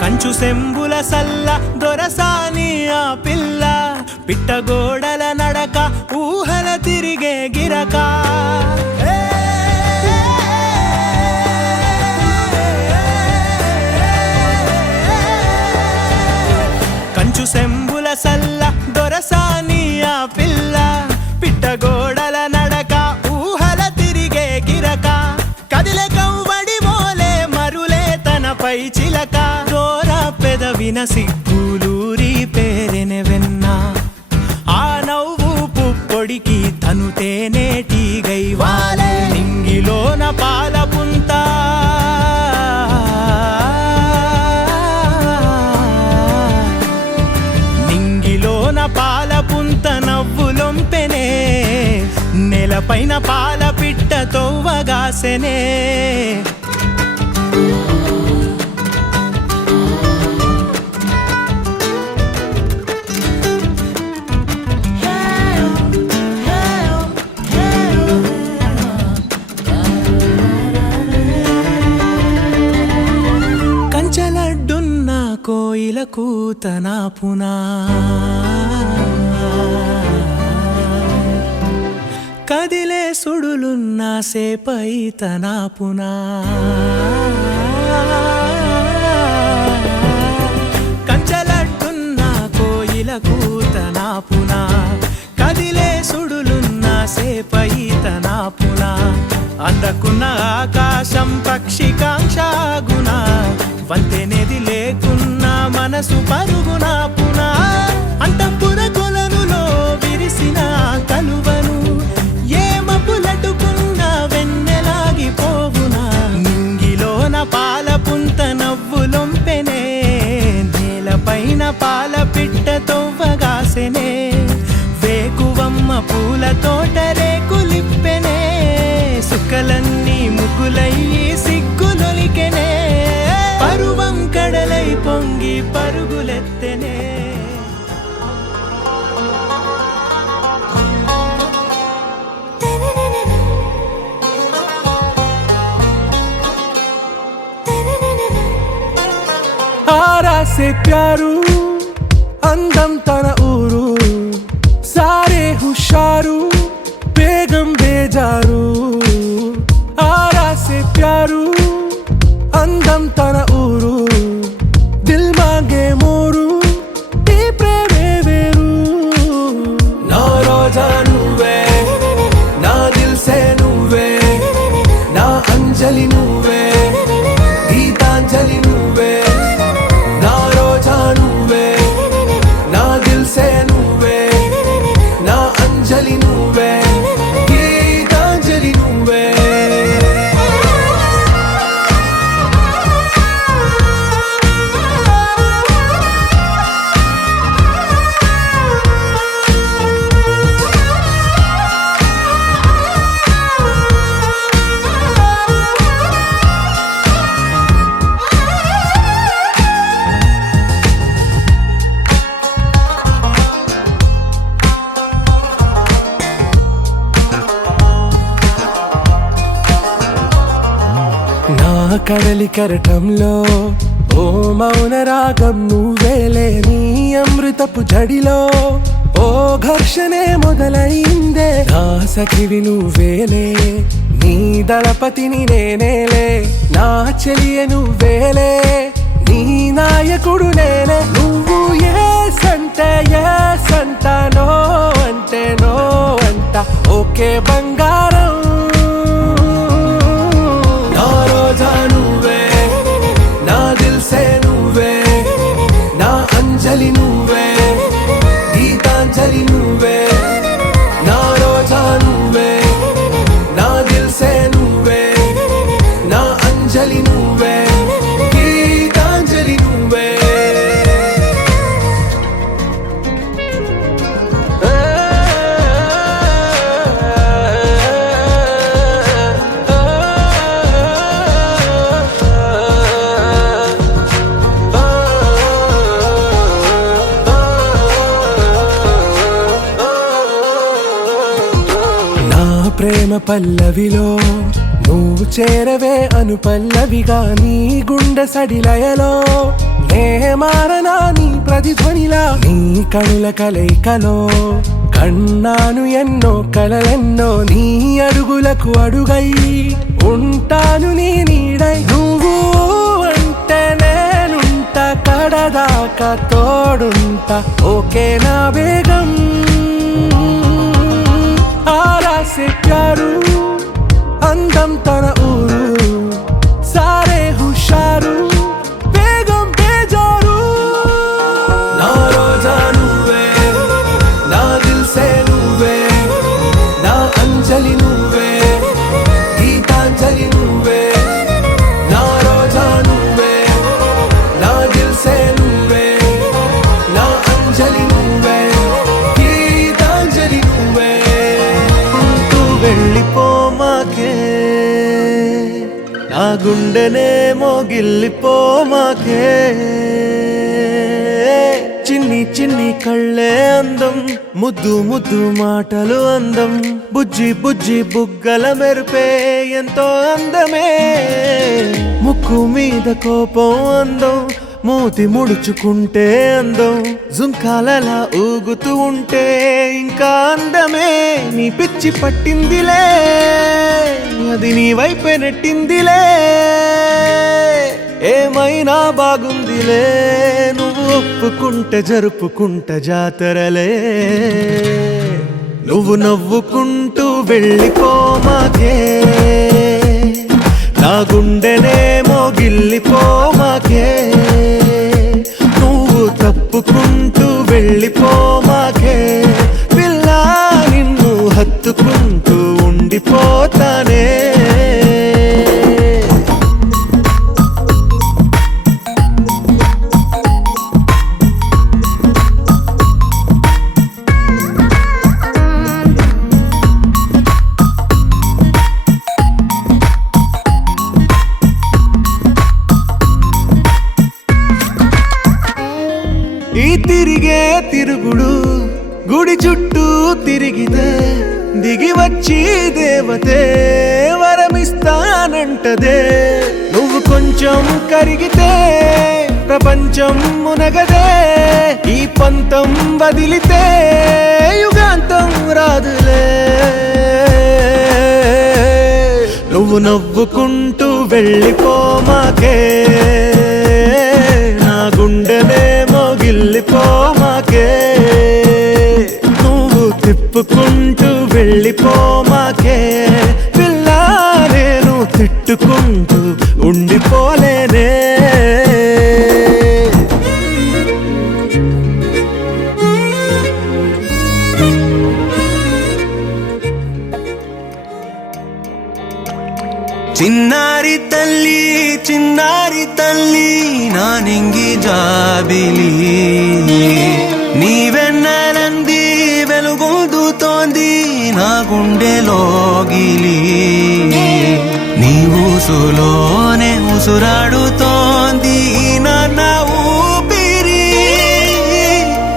కంచు సెంబుల సల్ల దొరసాని ఆ పిల్ల పిట్టగోడల నడక ఊహల తిరిగే గిరక కంచు సెంబుల సల్ల దొరసాని ఆ పిల్ల పిట్టగోడల నడక ఊహల తిరిగే గిరక కదిలే కవ్వడి మోలే మరులే తనపై చిలక దోర పెదవిన సిగ్గులూరి పేరెనె వెన్నా నేలపైన పాల పిట్ట తోవగాసెనే కంచలడ్డున్న కోయిల కూతనా పునా కదిలే సుడులున్న సేపై తనా పునా కంచలడ్డున్న కోయిల కూతనా పునా కదిలే సుడులున్న సేపై తనా పునా అందకున్న ఆకాశం పక్షికాంక్షాగుణ వంతెనేది లేకున్న మనసు పరుగున పునా అంతఃపుర కొలనులో విరిసిన కలువను ఏ మపులటుకున్న వెన్నెలాగిపోవునా నింగిలోన పాల పుంత నవ్వులొంపెనే నేలపైన పాల పిట్ట తోవగాసెనే వేకువమ్మ పూల తోట రేకులిప్పెనే సుక్కలన్నీ ముగ్గులయ్యి సిగ్గులొలికెనే పరువం కడలై పొంగి పరుగులెత్తెనే ఆరాసే ప్యారు అందం తన ఊరు సారే హుషారు బేగం బేజారు ఆరాసే ప్యారు అందం తన ఊరు దిల్ మాంగే మోరు ఈ ప్రేమే వేరు నా రోజా నువ్వే నా దిల్ సే నువ్వే నా అంజలి నువ్వే గీతాంజలి నువ్వే నా రోజా నువ్వే నా దిల్ సే నువ్వే నా అంజలి నువ్వే గీతాంజలి నువ్వే నా కడలి కరటంలో ఓ మౌన రాగం నువ్వేలే నీ అమృతపు జడిలో ఓ ఘర్షణే మొదలైందే నా సఖివి నువ్వేలే నీ దళపతిని నేనేలే నా చెలియ నువ్వేలే నీ నాయకుడు నేనే నువ్వు ఏ సంట నో అంటే నో అంట ఓకే బంగారం నా రోజా నువ్వే నా దిల్ సే నువ్వే నా అంజలి నువ్వే గీతాంజలి నువ్వే నా రోజా నువ్వే నా దిల్ సే నువ్వే నా అంజలి నువ్వే గీతాంజలి నువ్వే ప్రేమ పల్లవిలో నువ్వు చేరవే అను పల్లవిగా నీ గుండె సడిలయలో నే మారనా నీ ప్రతిధ్వనిలా నీ కనుల కలయికలో కన్నాను ఎన్నో కలలెన్నో నీ అడుగులకు అడుగై ఉంటాను నీ నీడై నువ్వు అంటే నేనుంట కడదాకా తోడుంటా ఓకే నా బేగం ఆరాసే ప్యారు అందం తన ఊరు సారే హుషారు బేగం బేజారు నా రోజా నువ్వే నా దిల్ సే నువ్వే నా అంజలి నువ్వే గీతాంజలి నువ్వే నా రోజా నువ్వే నా దిల్ సే నువ్వే నా అంజలి నువ్వే గీతాంజలి నువ్వే గుండెనేమో గిల్లిపోమాకే చిన్ని చిన్ని కళ్ళే అందం ముద్దు ముద్దు మాటలు అందం బుజ్జి బుజ్జి బుగ్గల మెరుపే ఎంతో అందమే ముక్కు మీద కోపం అందం మూతి ముడుచుకుంటే అందం జుంకాలలా ఊగుతూ ఉంటే ఇంకా అందమే నీ పిచ్చి పట్టిందిలే అది నీ వైపే నెట్టిందిలే ఏమైనా బాగుందిలే నువ్వు ఒప్పుకుంటే జరుపుకుంటే జాతరలే నువ్వు నవ్వుకుంటూ వెళ్ళిపోమాకే నా గుండెనేమో గిల్లిపోమాకే నువ్వు తప్పుకుంటూ వెళ్ళిపోమాకే పిల్ల నిన్ను హత్తుకుంటూ ఉండిపోతానే ఈ తిరిగే తిరుగుడు గుడి చుట్టూ తిరిగితే దిగి వచ్చి దేవతే వరమిస్తానంటదే నువ్వు కొంచెం కరిగితే ప్రపంచం మునగదే ఈ పంతం వదిలితే యుగాంతం రాదులే నువ్వు నవ్వుకుంటూ వెళ్ళిపోమాకే నా గుండెనేమో గిల్లిపోమాకే నువ్వు తిప్పుకుంటూ వెళ్ళిపోమాకే పిల్ల నేను తిట్టుకుంటూ ఉండిపోలేనే చిన్నారి తల్లి నా నింగి జాబిలి నీవెన్నెలంది వెలుగొందుతోంది నా గుండెలోగిలి నీ ఊసులోనే ఉసురాడుతోంది నా ఊపిరి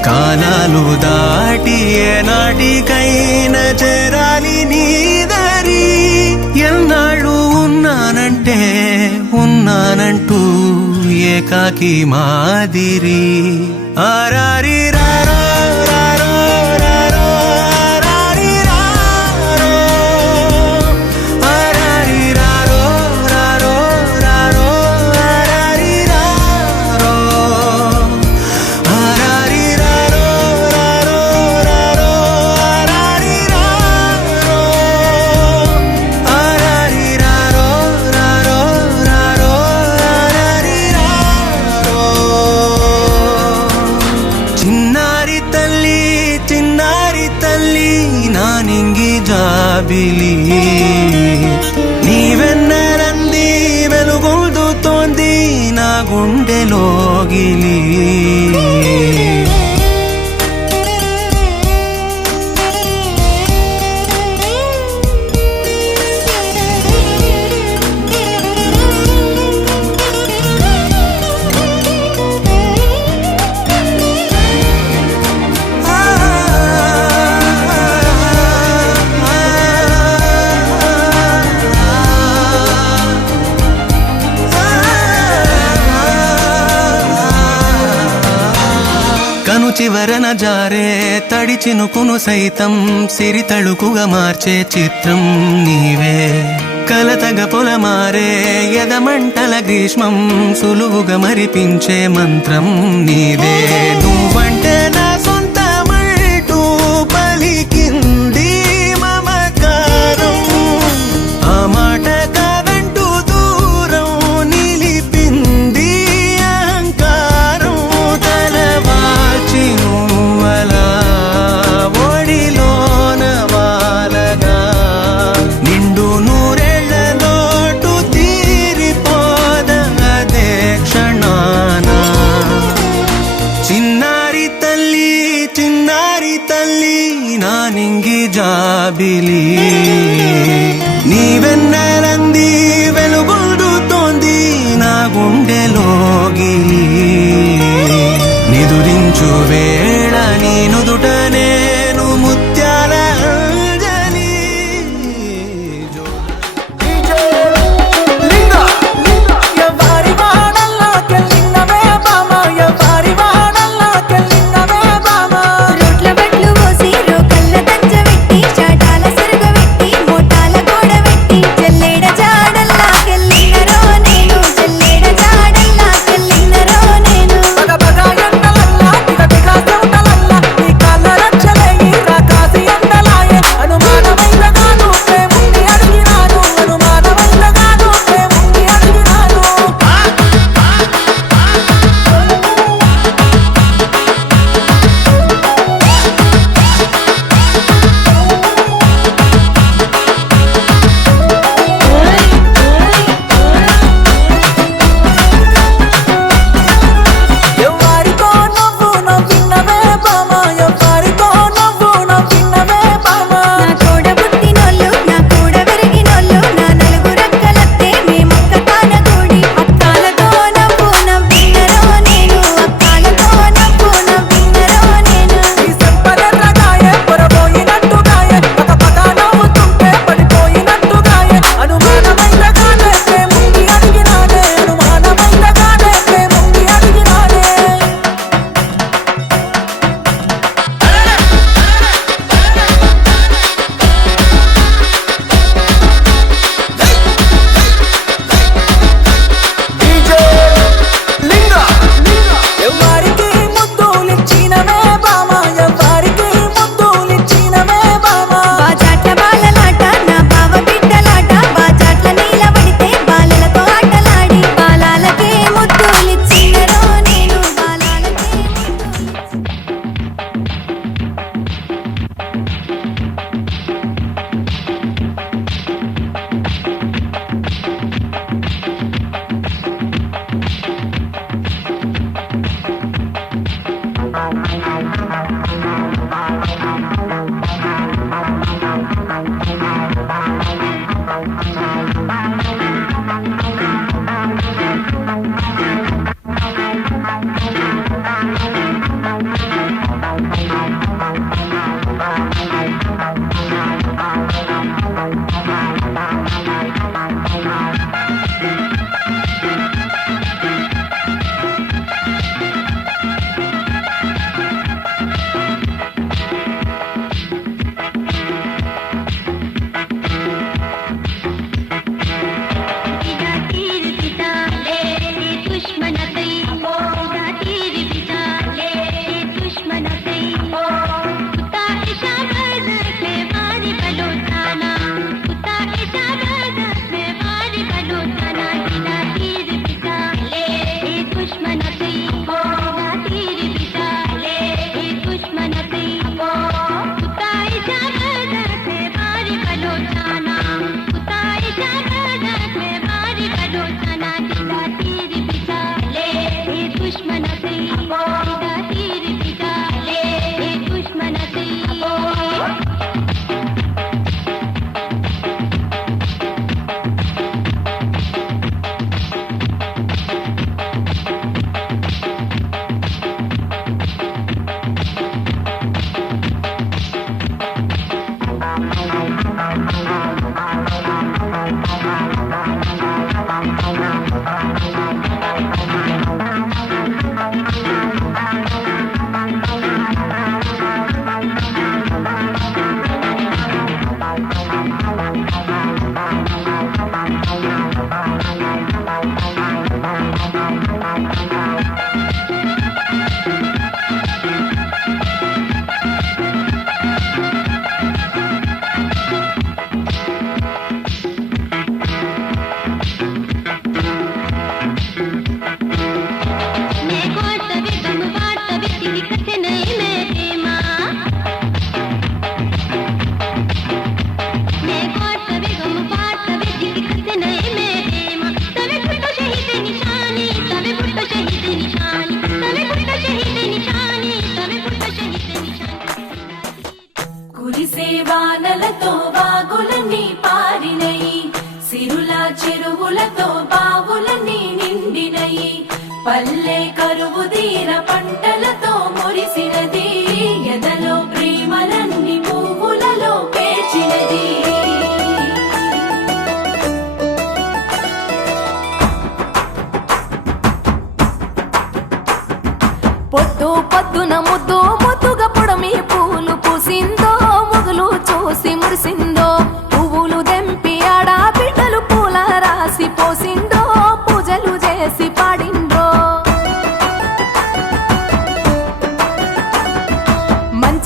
కాలాలు దాటి ఏనాటికైనా చేరాలి నీ దరి ఎన్నాళ్ళు ఉన్నానంటూ ఏకాకి మాదిరి ఆరారి రారో రారో రారో ఆరారి రారో ఆరారి రారో రారో రారో ఆరారి రారో ఆరారి రారో రారో రారో ఆరారి రారో ఆరారి రారో రారో రారో ఆరారి రారో చిన్నారి తల్లి నా నింగి జాబిలి నీవెన్నెలంది వెలుగొందుతోంది నా గుండెలోగిలి కను చివరన జారే తడి చినుకును సైతం సిరి తళుకుగా మార్చే చిత్రం నీవే కలతగ పొలమారే ఎదమంటల గ్రీష్మం సులువుగా మరిపించే మంత్రం నీదే నువ్వంటే నా సొంతమంటూ పలికింది మమకారం ఆ మాట కాదంటూ దూరం నిలిపింది అహంకారం తలవాల్చి నువ్వలా ఒడిలోన వాలగా నిండు నూరేళ్ల లోటు తీరిపోదదే క్షణాన చిన్నారి తల్లి నా నింగి జాబిలి నీవెన్నెలంది వెలుగొందుతో మంచు వేళ నీ నుదుట నేను ముత్యాల అంజలి రోట్ల బట్లు పోసి రోకల్ల దంచ వెట్టి చాటాల సరుగ వెట్టి మోటాల గోడ వెట్టి జల్లేడ జాడల్లా కెళ్ళినరో నేను జల్లేడ జాడల్లా కెళ్ళినరో నేను పగ పగ ఎండలల్లా దిగ దిగ చెమటలల్లా నీ కాళ్ళ రక్షలే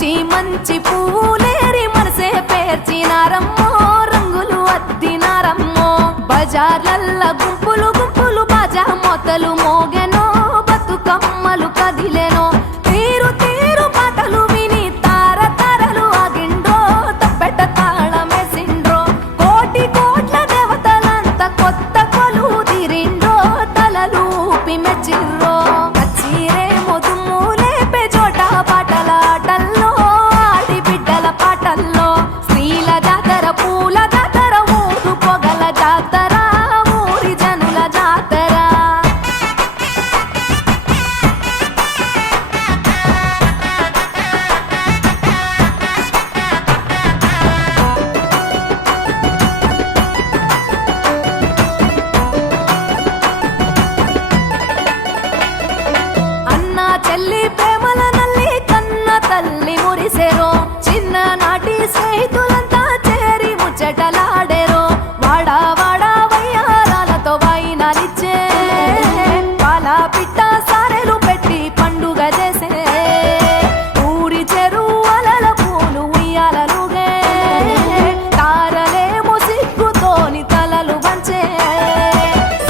మంచి మంచి పూలేరి మనసే పేర్చినారమ్మో రంగులు అద్దినారమ్మో బజార్లల్ల గుంపులు గుంపులు బాజా మొతలు మోగెనో బతుకమ్మలు కదిలెనో తీరు తీరు పాటలు విని తార తారలు ఆగిండ్రో తప్పెట తాళమేసిండ్రో కోటి కోట్ల దేవతలంతా కొత్త కొలు తీరిండ్రో తలలు ఊపి మెచ్చిర్రో కచ్చిరేమో దుమ్ము లేపే చోట పాటల ఆటల్లో ఆడి బిడ్డల పాటల్లో స్త్రీల జాతర పూల జాతర ఊరు పొగల జాతర ఊరి జనుల జాతర అన్న చెల్లి ప్రేమల నల్లి కన్న తల్లి మురిసేరో చిన్ననాటి స్నేహితులంతా చేరి ముచ్చటలాడేరో వాడా వాడా వయ్యారాలతో వైనాలిచ్చే పాల పిట్ట సారెలు పెట్టి పండుగ చేసే ఊరి చెరువలల పూలు ఉయ్యాలలుగే తారలేమో సిగ్గుతోని తలలు వంచే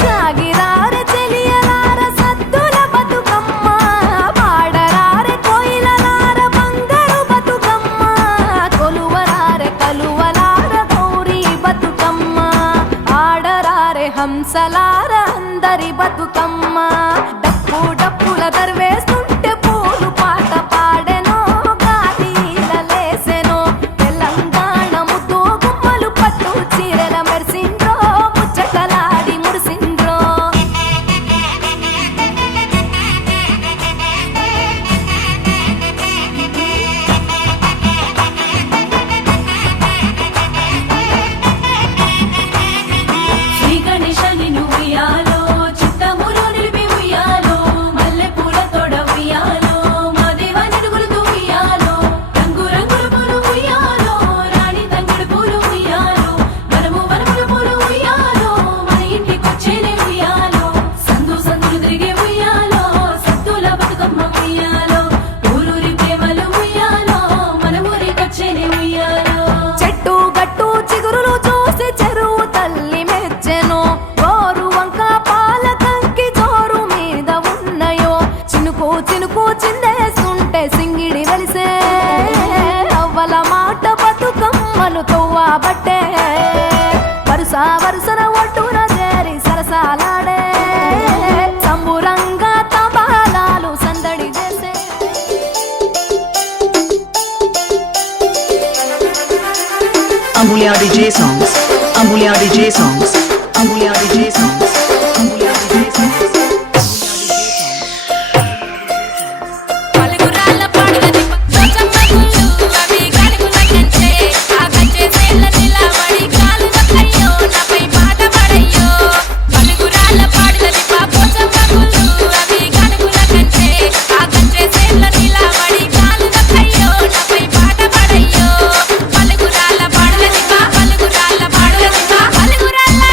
సాగిరారె చెలియలార సద్దుల బతుకమ్మ పాడరారె కోయిలలార బంగారు బతుకమ్మ కొలువరారె కలువలార గౌరీ బతుకమ్మ ఆడరారె హంసలార అందరి బతుకమ్మ డప్పు డప్పుల దర్వేస్తుంటే పూలు పాట పాడెనో గాలిలలేసెనో తెలంగాణ ముద్దు గుమ్మలు పట్టు చీరల మెరిసిండ్రో ముచ్చటలాడి మురిసిండ్రో శ్రీ గణేశని ఉయ్యాలో చిత్తములు నిలిపి ఉయ్యాలో మల్లె పూల తోడ ఉయ్యాలో మా దేవా నిడుగులతో ఉయ్యాలో రంగు రంగుల పూలు ఉయ్యాలో రాణి తంగుడు పూలు ఉయ్యాలో వనము వనముల పూలు ఉయ్యాలో మన ఇంటికొచ్చేనే ఉయ్యాలో సందు సందులు తిరిగే ఉయ్యాలో సత్తుల బతుకమ్మ ఉయ్యాలో ఊరూరి ప్రేమలు ఉయ్యాలో మన ఊరికొచ్చేనే ఉయ్యాలో చెట్టు గట్టు చిగురులు చూసి చెరువు తల్లి మెచ్చెనో గోరు వంక పాల కంకి జోరు మీద ఉన్నయో చినుకు చినుకు చిందేస్తుంటే సింగిడి వెలిసే అవ్వల మాట బతుకమ్మను తవ్వబట్టే వరుస వరుసన ఒట్టున చేరి సరసాలాడే సంబురంగా తబాలాలు సందడి చేసే Ambulia DJ songs. Ambulia DJ songs. Ambulia DJ songs. Ambulia DJ songs. పలుగురాళ్ళ పాడులని Pochamma గుళ్ళు అవి గాడుగుల కంచె ఆ కంచె సేల నిలబడి కాలువ కయ్యో నాపై పాట పడయ్యో పలుగురాళ్ళ పాడులని పోచమ్మ గుళ్ళు అవి గాడుగుల కంచె ఆ కంచె సేల నిలబడి కాలువ కయ్యో నాపై పాట పడయ్యో పలుగురాళ్ళ పాడులని పలుగురాళ్ళ పాడులని పలుగురాళ్ళ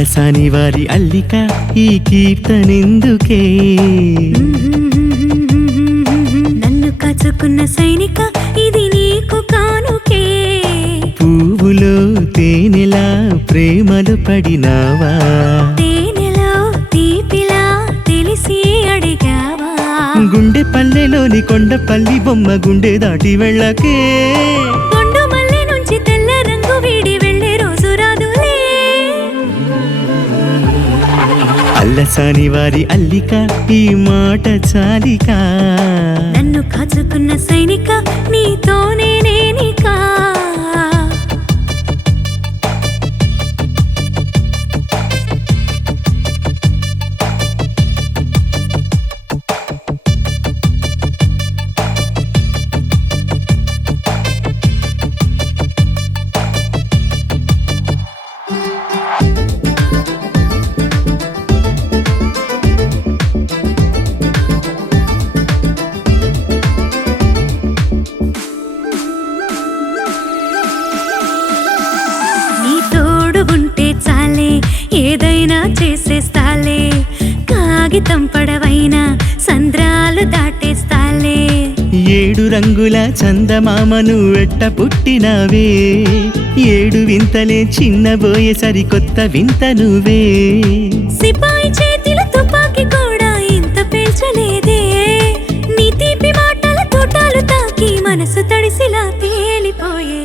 అల్లసాని వారి అల్లిక ఈ కీర్తనెందుకే నన్ను కాచుకున్న సైనిక ఇది నీకు కానుకే పువ్వులో తేనెలా ప్రేమలు పడినావా తేనెలో తీపిలా తెలిసి అడిగావా గుండె పల్లెలోని కొండపల్లి బొమ్మ గుండె దాటి వెళ్ళకే కొండు మల్లె నుంచి తెల్ల రంగు వీడి వెళ్ళే రోజు రాదులే అల్లసాని వారి అల్లిక ఈ మాట చాలిక నన్ను కాచుకున్న సైనిక నీతోనే నేనికా నీ తోడు ఉంటే చాలే ఏదైనా చేసేస్తాలే కాగితం పడవైనా సంద్రాలు దాటేస్తాలే 7 రంగుల చందమామను వెట్ట పుట్టినవే 7 వింతలే చిన్నబోయే సరికొత్త వింత నువ్వే సిపాయి చేతిలో తుపాకీ కూడా ఇంత పేల్చలేదే నీ తీపి మాటల తోటాలు తాకి మనసు తడిసిలా తేలిపోయే